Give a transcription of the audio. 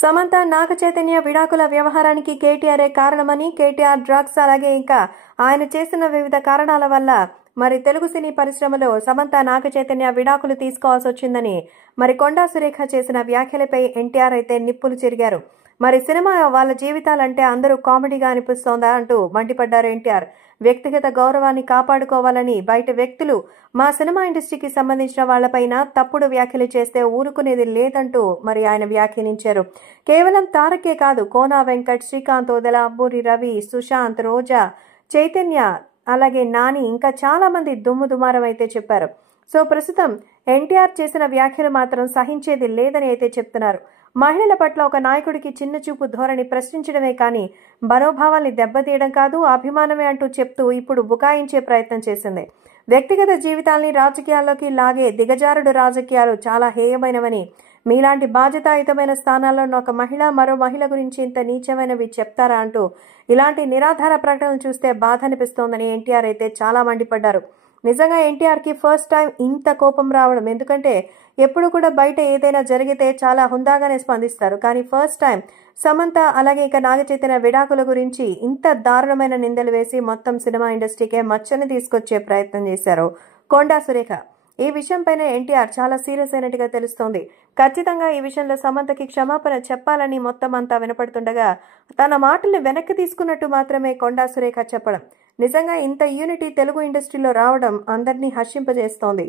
సమంత నాగ చైతన్య విడాకుల వ్యవహారానికి కేటీఆరే కారణమని, కేటీఆర్ డ్రగ్స్ అలాగే ఇంకా ఆయన చేసిన వివిధ కారణాల వల్ల మరి తెలుగు సినీ పరిశ్రమలో సమంత నాగ చైతన్య విడాకులు తీసుకోవాల్సి వచ్చిందని మరి కొండా సురేఖ చేసిన వ్యాఖ్యలపై ఎన్టీఆర్ అయితే నిప్పులు చెరిగారు. మరి సినిమా వాళ్ళ జీవితాలంటే అందరూ కామెడీగా అనిపిస్తోందా అంటూ మండిపడ్డారు ఎన్టీఆర్. వ్యక్తిగత గౌరవాన్ని కాపాడుకోవాలని బయట వ్యక్తులు మా సినిమా ఇండస్ట్రీకి సంబంధించిన వాళ్లపైన తప్పుడు వ్యాఖ్యలు చేస్తే ఊరుకునేది లేదంటూ మరి ఆయన వ్యాఖ్యానించారు. కేవలం తారకే కాదు, కోనా వెంకట్, శ్రీకాంత్ ఓదెల, అబ్బూరి రవి, సుశాంత్, రోజా, చైతన్య అలాగే నాని ఇంకా చాలా మంది దుమ్ము దుమారం అయితే చెప్పారు. సో ప్రస్తుతం ఎన్టీఆర్ చేసిన వ్యాఖ్యలు మాత్రం సహించేది లేదని అయితే చెప్తున్నారు. మహిళల పట్ల ఒక నాయకుడికి చిన్న చూపు ధోరణి ప్రశ్నించడమే కానీ మనోభావాల్ని దెబ్బతీయడం కాదు, అభిమానమే అంటూ చెప్తూ ఇప్పుడు బుకాయించే ప్రయత్నం చేసింది. వ్యక్తిగత జీవితాల్ని రాజకీయాల్లోకి లాగే దిగజారుడు రాజకీయాలు చాలా హేయమైనవని, మీలాంటి బాధ్యతాయుతమైన స్థానాల్లో ఉన్న ఒక మహిళ మరో మహిళ గురించి ఇంత నీచమైనవి చెప్తారా అంటూ ఇలాంటి నిరాధార ప్రకటనలు చూస్తే బాధ అనిపిస్తోందని ఎన్టీఆర్ అయితే చాలా మండిపడ్డారు. నిజంగా ఎన్టీఆర్కి ఫస్ట్ టైం ఇంత కోపం రావడం, ఎందుకంటే ఎప్పుడు కూడా బయట ఏదైనా జరిగితే చాలా హుందాగానే స్పందిస్తారు. కానీ ఫస్ట్ టైం సమంత అలాగే ఇక నాగ చైతన్య విడాకుల గురించి ఇంత దారుణమైన నిందలు వేసి మొత్తం సినిమా ఇండస్ట్రీకే మచ్చని తీసుకొచ్చే ప్రయత్నం చేశారు కొండా సురేఖ. ఈ విషయంపైన ఎన్టీఆర్ చాలా సీరియస్ అయినట్టుగా తెలుస్తోంది. ఖచ్చితంగా ఈ విషయంలో సమంతకి క్షమాపణ చెప్పాలని మొత్తం అంతా వినపడుతుండగా తన మాటల్ని వెనక్కి తీసుకున్నట్టు మాత్రమే కొండా సురేఖ చెప్పడం. నిజంగా ఇంత యూనిటీ తెలుగు ఇండస్ట్రీలో రావడం అందరినీ హర్షింపజేస్తోంది.